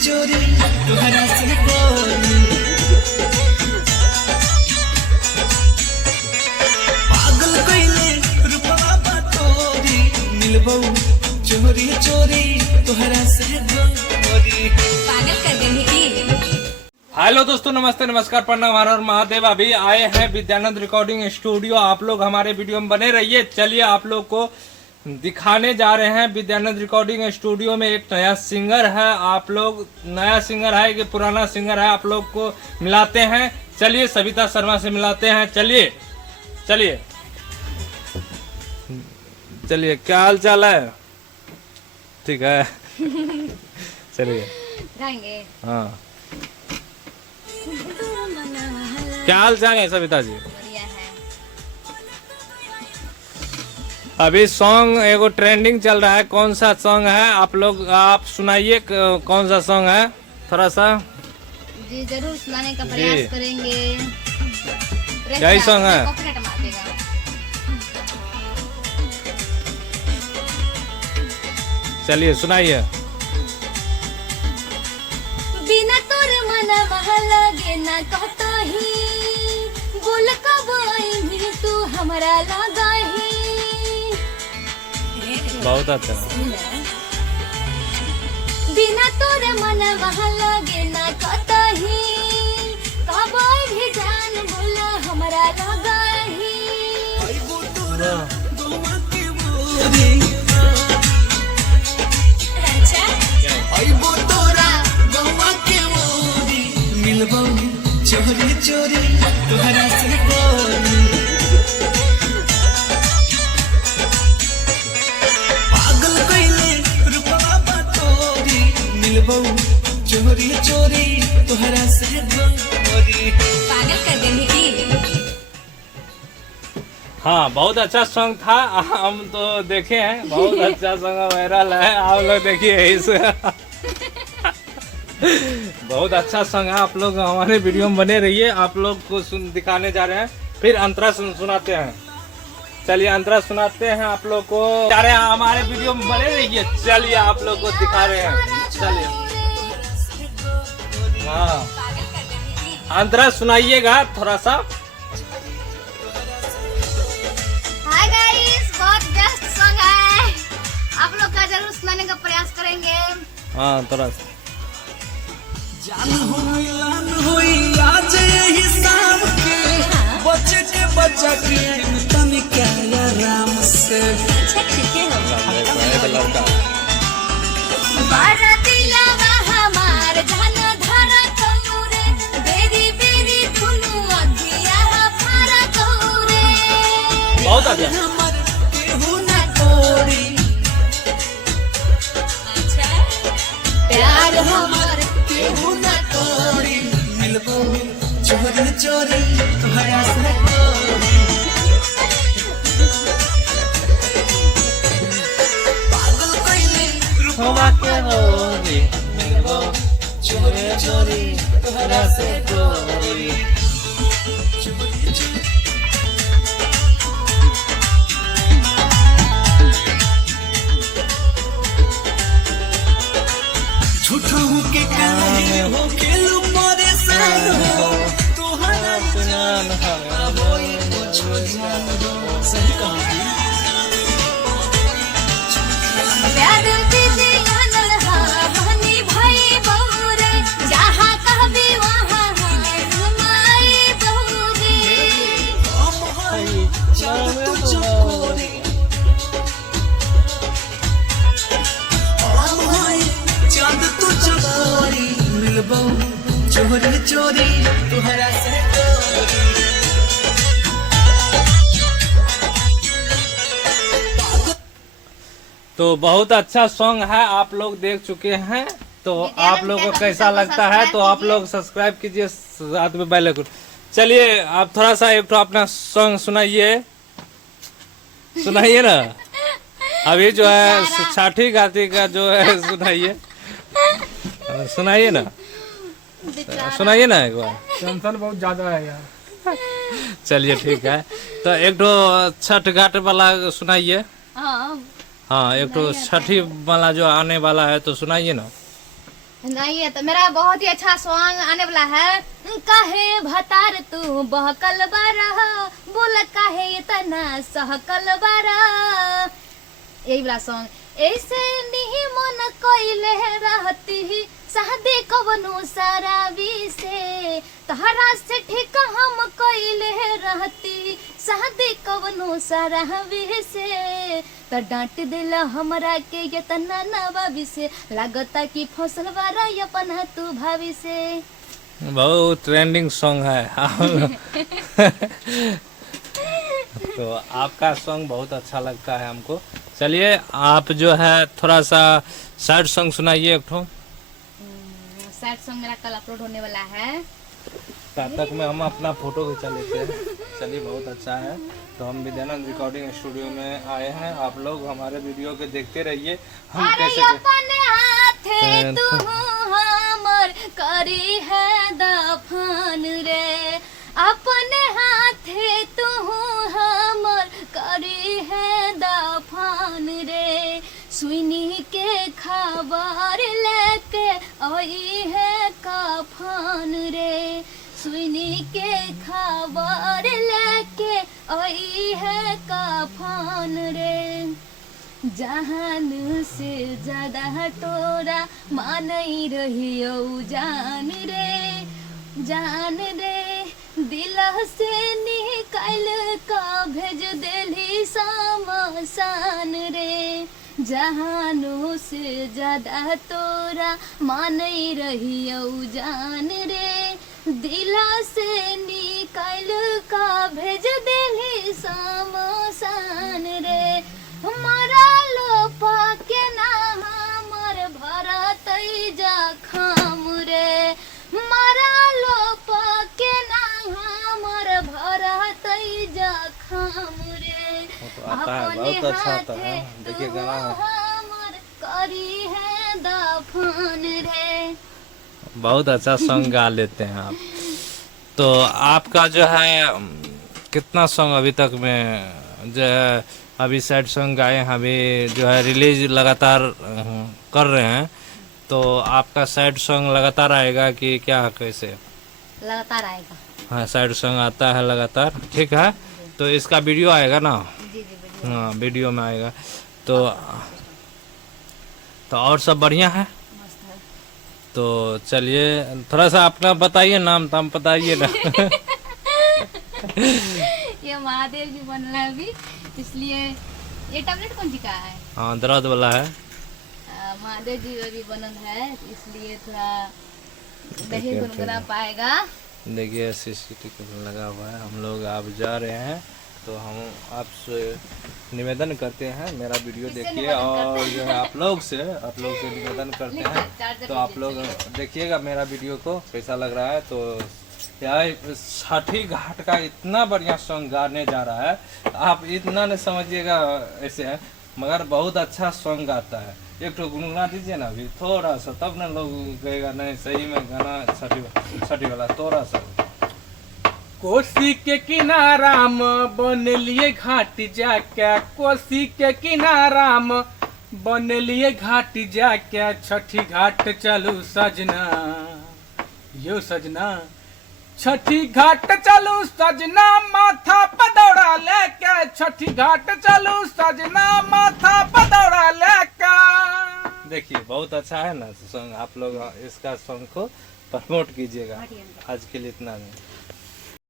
चोरी तुहरा से गोरी पागल कइले रूपवा बातोरी मिलबो चोरी चोरी तुहरा से गोरी पागल कर देंगे की। हेलो दोस्तों, नमस्ते, नमस्कार, प्रणाम, हर हर महादेव। अभी आए हैं विद्यानंद रिकॉर्डिंग स्टूडियो। आप लोग हमारे वीडियो में बने रहिए। चलिए आप लोग को दिखाने जा रहे हैं विद्यानंद रिकॉर्डिंग स्टूडियो में एक नया सिंगर है। आप लोग नया सिंगर है कि पुराना सिंगर है, आप लोग को मिलाते हैं। चलिए सविता शर्मा से मिलाते हैं। चलिए चलिए चलिए, क्या हाल चाल है? ठीक है चलिए गाएंगे। हाँ, क्या हाल चाल है सविता जी? बढ़िया है। अभी सॉन्ग एगो ट्रेंडिंग चल रहा है। कौन सा सॉन्ग है? आप सुनाइए, कौन सा सॉन्ग है? थोड़ा सा जी जरूर सुनाने का प्रयास करेंगे। यही सॉन्ग है? कॉपीराइट मार देगा। चलिए सुनाइए। बिना तोर मन लगे ना कहतही, बोल कब आईही तू हमरा लगाही। बहुत अच्छा। बिना तोर मन लगे ना कहतही, कब भी जान बोल हमरा लगाही। आइबो तोरा गोवा के मोरी अच्छा आइबो तोरा गोवा के मोरी मिलबो चोरी चोरी तुहरा से गोरी पागल कइले रूपवा बातोरी मिलबो चोरी चोरी तुहरा से गोरी पागल कर देंगे की। हाँ, बहुत अच्छा सॉन्ग था। हम तो देखे हैं, बहुत अच्छा सॉन्ग वायरल है। आप लोग देखिए इस बहुत अच्छा सॉन्ग है। आप लोग हमारे वीडियो में बने रहिए। आप लोग को दिखाने जा रहे हैं, फिर अंतरा सुनाते हैं। चलिए अंतरा सुनाते हैं आप लोग को। जा रहे हैं, हमारे वीडियो में बने रहिए। चलिए आप लोग को दिखा रहे हैं। चलिए हाँ, अंतरा सुनाइएगा थोड़ा सा। हाय गाइस, बहुत बेस्ट सॉन्ग है। आप लोग का जरूर सुनाने का प्रयास करेंगे। हाँ थोड़ा सा। जान हो मिलन होई आज यही शाम के बच्चे के बच्चा के तनी क्या आराम से अच्छा ठीक है। लड़का बारा दिलवा हमार जान धरा कौरे, बेरी बेरी धुनु अधिया फारा कौरे। बहुत अच्छा। हमर केहू ना तोड़ी अच्छा प्यार हमार केहू ना तोड़ी मिलबो चोरी चोरी तुहरा से गोरी पागल कइले रूपवा के होरी मिलबो चोरी चोरी तुहरा से गोरी चोरी चोरी झूठा हूँ के काहे हो खेलू परेशान हो तोहरा जान होई कुछ जान हो सही कहा प्यार दीदी आनल हा बहनी भाई बहुरे, जहाँ कहबी वहाँ घुमाई बहुरे। हम हई चांद तू चकोरी हम हई चांद तू चकोरी मिलबो चोरी चोरी तुहरा से गोरी तो बहुत अच्छा सॉन्ग है। आप लोग देख चुके हैं, तो आप लोग को कैसा लगता है तो आप लोग सब्सक्राइब कीजिए, साथ में बेल आइकन। चलिए आप थोड़ा सा एक तो अपना सॉन्ग सुनाइए ना। अभी जो है छठी घाटी का जो है सुनाइए ना एक बार। टेंशन बहुत ज्यादा है यार। चलिए ठीक है, तो एक तो छठ घाट वाला सुनाइए। हाँ हाँ, एक तो छठी वाला जो आने वाला है तो सुनाइए ना। नहीं है तो मेरा बहुत ही अच्छा सॉन्ग आने वाला है। काहे भतार तू बहकल बारा, बोल काहे इतना सहकल बारा, यही वाला सॉन्ग। ऐसे नहीं मन कोइले रहती शादी कवनो शराबी से, तहरा से ठीक हम कोइले रहती शादी कवनो शराबी से, त डांट दिला हमरा के इतना नवाबी से, लागता कि फसल बारा अपना तू भाभी से। बहुत ट्रेंडिंग सॉन्ग है। तो आपका सॉन्ग बहुत अच्छा लगता है हमको। चलिए आप जो है थोड़ा सा सैड सॉन्ग सुनाइए एक ठो। सैड सॉन्ग मेरा कल अपलोड होने वाला है, तब तक में हम अपना फोटो खिंचा लेते हैं। चलिए बहुत अच्छा है। तो हम विद्यानंद रिकॉर्डिंग स्टूडियो में आए हैं, आप लोग हमारे वीडियो के देखते रहिए। हम अरे कैसे अपने हाथे तू हमर करी है दफन रे, अपने हाथे तू हमर करी है दफन रे, सुनी के खबर लेके आई है कफन रे, सुनी के खबर लेके आई है कफन रे, जहान से ज्यादा तोरा मानई रहियो जान रे, जान रे दिल से निकाल का भेज देली समसान रे, जहानों से ज्यादा तोरा मानई रहियो जान रे, दिला से निकाल का भेज देली समसान रे, हमारा लोपा के ना हमर भरत जखम रे, हमारा लोपा के ना हमर भरत जखम रे, तो आता है, बहुत अच्छा आता है। देखिए गाना हमर करी है दफन रे। बहुत अच्छा सॉन्ग गा लेते हैं आप। तो आपका जो है कितना सॉन्ग अभी तक में जो है, अभी सैड सॉन्ग गाए हैं, अभी जो है रिलीज लगातार कर रहे हैं, तो आपका सैड सॉन्ग लगातार आएगा कि क्या कैसे? लगातार आएगा। हाँ सैड सॉन्ग आता है लगातार, ठीक है। तो इसका वीडियो आएगा ना? जी जी हाँ वीडियो में आएगा। तो और सब बढ़िया है। मस्त है। तो चलिए थोड़ा सा अपना बताइए, नाम ताम बताइए ना। ये महादेव जी बन रहा है अभी, इसलिए ये टैबलेट कौन सी का है? हाँ दर्द वाला है। महादेव जी अभी बनल है, इसलिए थोड़ा नहीं देखिए गुनगुना पाएगा। देखिए सीसीटीवी लगा हुआ है, हम लोग आप जा रहे हैं तो हम आपसे निवेदन करते हैं मेरा वीडियो किससे देखिए, निवेदन और करते जो है आप लोग से निवेदन करते हैं तो आप लोग देखिएगा मेरा वीडियो को कैसा लग रहा है। तो यार छठी घाट का इतना बढ़िया सॉन्ग गाने जा रहा है, आप इतना नहीं समझिएगा ऐसे है, मगर बहुत अच्छा सॉन्ग गाता है। एक तो गुनगुना दीजिए ना अभी थोड़ा सा, तब ना लोग गएगा नहीं सही में गाना छठी वाला थोड़ा सा। कोसी के किनारा में बन लिए घाट जाके, कोसी के किनारा में बन लिए घाट जाके, छठी घाट चलू सजना, यो सजना छठी घाट चलू सजना, माथा पदौड़ा लेके, छठी घाट चलू सजना, माथा पदौड़ा लेके। देखिए बहुत अच्छा है ना सॉन्ग, आप लोग इसका सॉन्ग को प्रमोट कीजिएगा। आज के लिए इतना नहीं।